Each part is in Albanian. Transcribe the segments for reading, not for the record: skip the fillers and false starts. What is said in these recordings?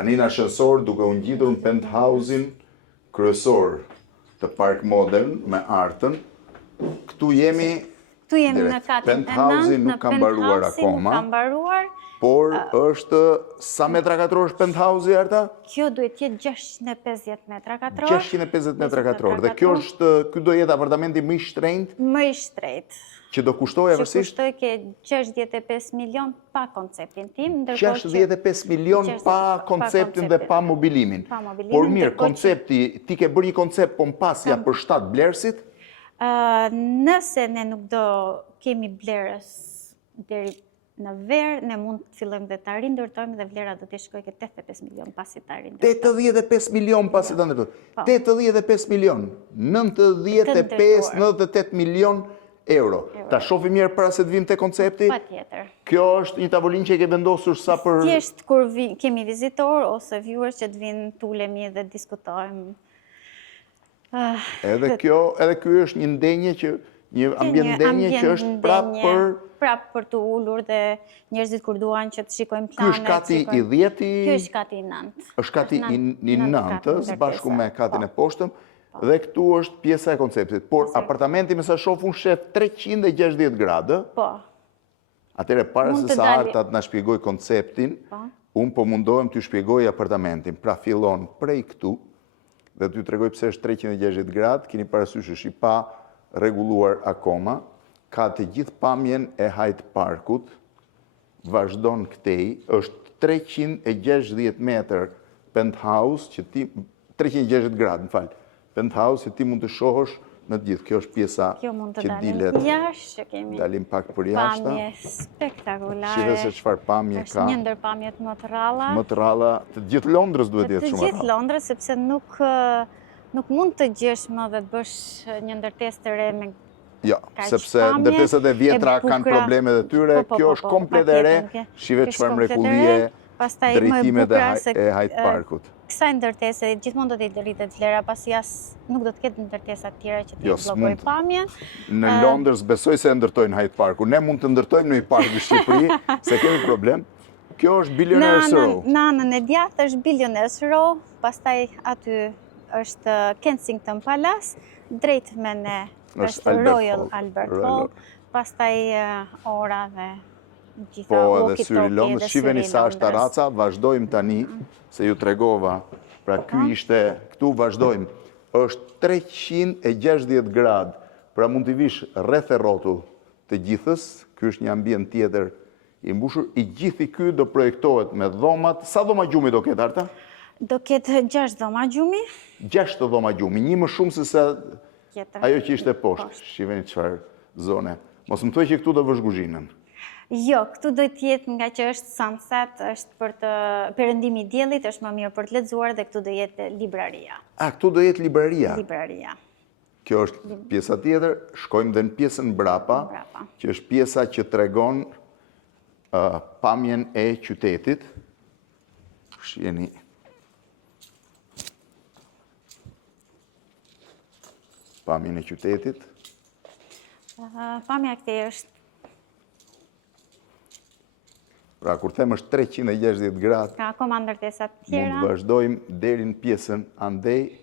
Tani në ascensor duke u ngjitur në penthouse-in kryesor të Park Modern me artën. Këtu jemi në katin e 9, penthouse-i nuk ka mbaruar akoma. Por është sa metra katror është penthouse-i Arta? Kjo duhet jetë 650 metra katror. 650 metra katror. Dhe ky do jetë apartamenti më i shtrenjtë? Më i shtrejt. Që do kushtoj avërsisht? Që kushtoj ke 65 milion pa konceptin tim. 65 milion pa konceptin dhe pa mobilimin. Por mirë, koncepti, ti ke bërë një koncept pompasja për shtat blerësit? Nëse ne nuk do kemi blerës deri në verë, ne mund të fillojmë dhe ta rindërtojmë dhe vlera do të shkojë ke 85 milion pasi ta rindërtojmë. 85 milion pasi ta rindërtojmë. 85 milion, 95-98 milion euro. Ta shofi mirë para se të vim te koncepti? Patjetër. Kjo është një tavolinë që e ke vendosur sa për... Thjesht kur kemi vizitor ose viewer që të vinë tulemi dhe diskutojmë. Edhe ky është një ndenje që një ambient ndenje që është prap për të ulur dhe njerëzit kur duan që të shikojnë planet. Ky është kati i 10-i? Ky është kati i 9. Është kati i 9-ës bashku me katin e poshtëm dhe këtu është pjesa e konceptit. Por apartamenti me sa shoh unë shef 360 gradë. Po. Atëherë para se sa Arta të na shpjegoj konceptin, unë po mundohem t'ju shpjegoj apartamentin. Pra fillon prej këtu dhe t'ju tregoj pse është 360 gradë, keni parasysh është i pa reguluar akoma, ka të gjithë pamjen e Hyde Parkut, vazhdon këtej, është 360 meter penthouse, 360 gradë, më falë, penthouse që ti mund të shohësh në të gjithë. Kjo është pjesa që dilet. Dalim pak për jashta. Pamje spektakulare. Shire se çfarë pamje ka. Është një ndër pamjet më të rralla. Më të rralla, të gjithë Londrës duhet jetë shumë. Të gjithë Londrës, sepse nuk mund të gjesh më dhe të bësh një ndërtesë të re me Jo, sepse ndërtesat e vjetra kanë probleme dhe tyre, kjo është komplet e re, shive çfarë mrekullie drejtimet e Hyde Parkut. Kësaj ndërtese, gjithmonë do t'i rritet vlera, pasi nuk do të ketë ndërtesa tjera që t'i bllokoj pamjen. Në Londër besoj se ndërtojnë Hyde Parku. Ne mund të ndërtojmë në një park në Shqipëri, se kemi problem. Kjo është Billionaires Row. Në anën e djathtë është Billionaires Row, pastaj aty është Kensington Palace, drejt me ne është Royal Albert Hall, pastaj ora dhe gjitha walkie-talkie dhe syri Londrës. Sa është taraca, vazhdojmë tani, se ju tregova, pra këtu vazhdojmë, është 360 gradë, pra mund t'i vish rreth e rrotull të gjithës, ky është një ambient tjetër i mbushur, i gjithi ky do projektohet me dhomat, sa dhoma gjumi do ketë, Arta? Do ketë 6 dhoma gjumi. 6 dhoma gjumi, një më shumë se sa ajo që ishte poshtë, shiveni çfarë zone. Mos më thuaj që këtu do vësh kuzhinën. Jo, këtu do të jetë nga që është sunset, është për të perëndimi i diellit, është më mirë për të lexuar dhe këtu do jetë libraria. Këtu do jetë libraria? Libraria. Kjo është pjesa tjetër, shkojmë dhe në pjesën mbrapa, që është pjesa që tregon pamjen e qytetit. Shiheni. Pamjen e qytetit. Pamja këtej është. Pra, kur them është 360 gradë, ka akoma ndërtesa tjera. Mund të vazhdojmë deri në pjesën andej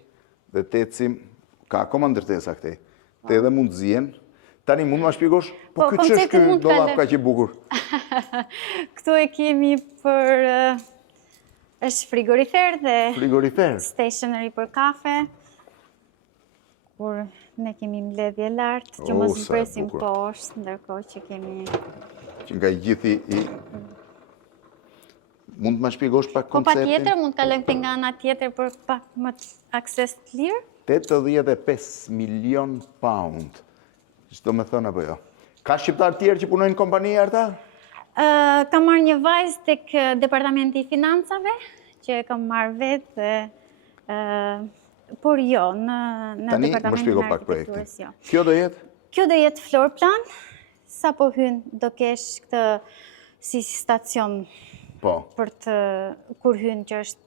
dhe të ecim. Ka akoma ndërtesa këtej. Te edhe mund të zihen. Tani mund ma shpjegosh? Po ky ç'është ky dollap kaq i bukur? Këtu e kemi për është frigorifer dhe stationery për kafe. Kur ne kemi mbledhje lart, që mos presim poshtë, ndërkohë që kemi që nga i gjithi i... Mund të ma shpjegosh pak konceptin? Po patjetër, mund të kalojmë nga ana tjetër për pak më akses të lirë. 85 milion pound. Ç'do me thënë apo jo? Ka shqiptar tjerë që punojnë në kompani, Arta? Kam marrë një vajzë tek departamenti i financave, që kam marrë vetë, por jo, në departamentin e arkitekturës jo. Kjo do jetë? Kjo do jetë floor plan, sa po hynë do kesh këtë si stacion për të kur hynë që është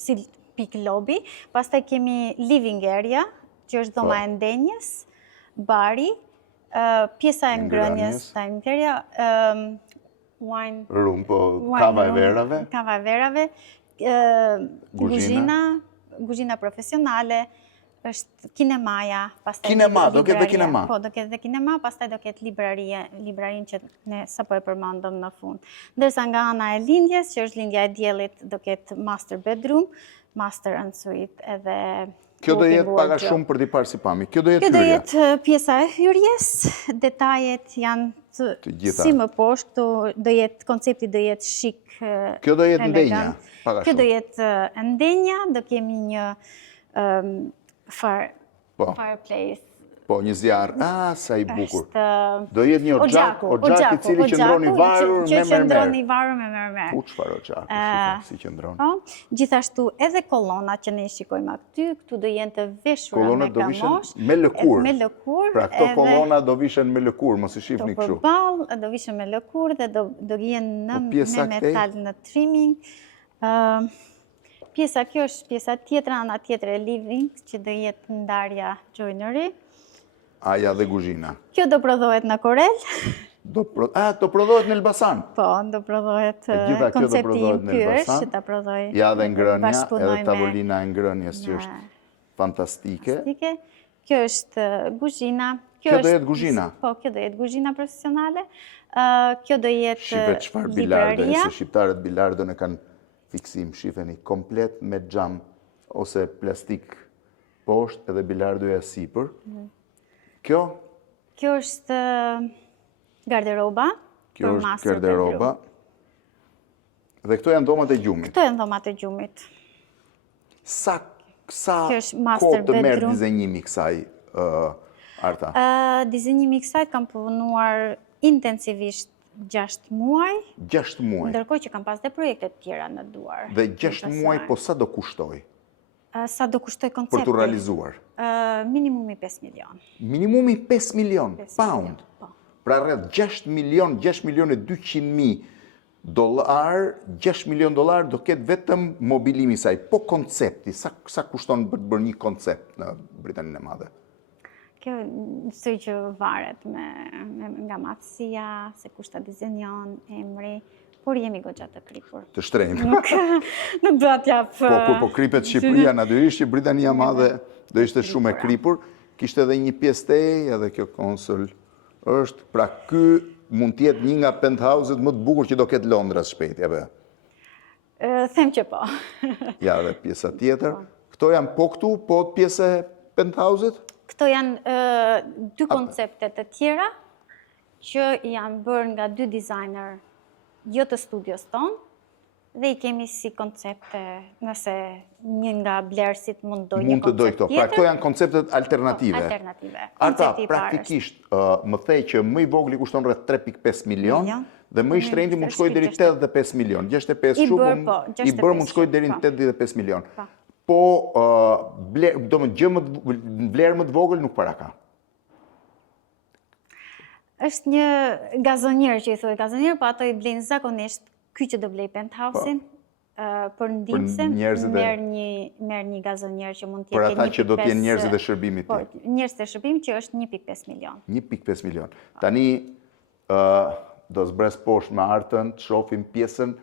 si pik lobby. Pastaj kemi living area, që është dhoma e ndenjes, bari, pjesa e ngrënjes, time area, wine room, po kava e verave. Kava e verave, Kuzhina profesionale, është kinemaja, pastaj Kinema, do ketë dhe kinema. Po, do ketë dhe kinema, pastaj do ketë librarinë që ne sapo e përmendëm në fund. Ndërsa nga ana e lindjes, që është lindja e diellit, do ketë master bedroom, master ensuite edhe Kjo do jetë paga shumë për t'i parë si pami. Kjo do jetë Kjo do hyrja. jetë pjesa e hyrjes, detajet janë Të gjitha. si më poshtë, do jetë koncepti do jetë shik. Kjo do jetë ndenja, elegant. paga Kjo do shumë. jetë ndenja, do kemi një fireplace. Po, një zjarë, sa i bukur. Është Do jetë një oxhak i cili qëndron i varur me qëndron mermer. i varur me mermer. U çfarë oxhak, si qëndron. Po, gjithashtu edhe kolonat që ne i shikojmë aty, këtu do jenë të veshura me Kolonat do vishen kamosh. me lëkur. Me lëkur. Pra këto kolona do vishen me lëkur, mos i shifni Këto kështu. përballë do vishen me lëkur dhe do jenë pjesa me këtej? metal në trimming. Kjo është pjesa tjetër, ana tjetër e living, që do jetë ndarja joinery. Aja dhe kuzhina. Kjo do prodhohet në Korel. Do prodhohet në Elbasan. Po, do prodhohet gjitha kjo do koncepti prodhohet im në ky është Elbasan. që ta prodhoj. Ja dhe ngrënja, bashkëpunoj edhe tavolina e ngrënjes që është fantastike. Kjo është kuzhina. Kjo do jetë kuzhina? Po, kjo do jetë kuzhina profesionale. Kjo do jetë Shife çfarë bilardo, libraria. se shqiptarët bilardon e kanë fiksim, shifeni, komplet me xham ose plastik poshtë edhe bilardoja sipër. Kjo? Kjo është garderoba. Kjo është garderoba. Dhe këto janë dhomat e gjumit. Këto janë dhomat e gjumit. Sa Kjo është master kohë të merë bedroom. dizenjimi kësaj, Arta? Dizenjimi i kësaj kam punuar intensivisht 6 muaj, 6 muaj. ndërkohë që kam pas dhe projekte të tjera në duar. Dhe 6 muaj, po sa do kushtoj Sa do kushtoj koncepti? për të realizuar? Minimumi 5 milion. Minimumi 5 milion pound. Po. Pra rreth 6 milion, 6 milion e 200.000 dollar, 6 milion dollar do ketë vetëm mobilimi saj. Po koncepti, sa kushton për të bërë një koncept në Britaninë e Madhe? Kjo nësoj që varet nga matësia, se kushta dizenjon, emri, por jemi goxha të kripur. Të shtrenjtë. Nuk do atë jap. Po, kur po kripet Shqipëria, natyrisht që Britania Madhe do ishte shumë e kripur, kishte edhe një pjesë tej, edhe kjo konsol është, pra ky mund tjetë një nga penthouse-et më të bukur që do ketë Londra shpejt, apo? Them që po. Ja, dhe pjesa tjetër. Këto janë po këtu, po pjesë e penthouse-et? Këto janë 2 koncepte të tjera që janë bërë nga 2 designer jo të studios tonë dhe i kemi si koncepte nëse një nga blerësit mund doj një Mund të doj koncept këto. Pra këto janë konceptet alternative. Alternative. Arta, Koncepti i parë praktikisht, më thej që më i vogli kushton rreth 3.5 milion, dhe më i shtrenjti mund shkoj deri 85 milion. 65 shumë, i bërë mund shkoj deri në 85 milion. Po, vlerë më të vogël nuk para ka. është një gazonier që i thoi gazonier, po ato i blenë zakonisht ky që do blej penthouse-in, për ndihmëse merr një gazonier që mund të jetë për ata që do të jenë njerëzit e shërbimit. Po, njerëzit e shërbimit që është 1.5 milion. 1.5 milion. Tani do zbres poshtë me Artën, të shohim pjesën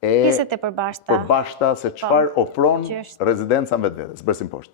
Pjesët e përbashta. Përbashta se çfarë ofron rezidenca vetvete. Zbresim poshtë.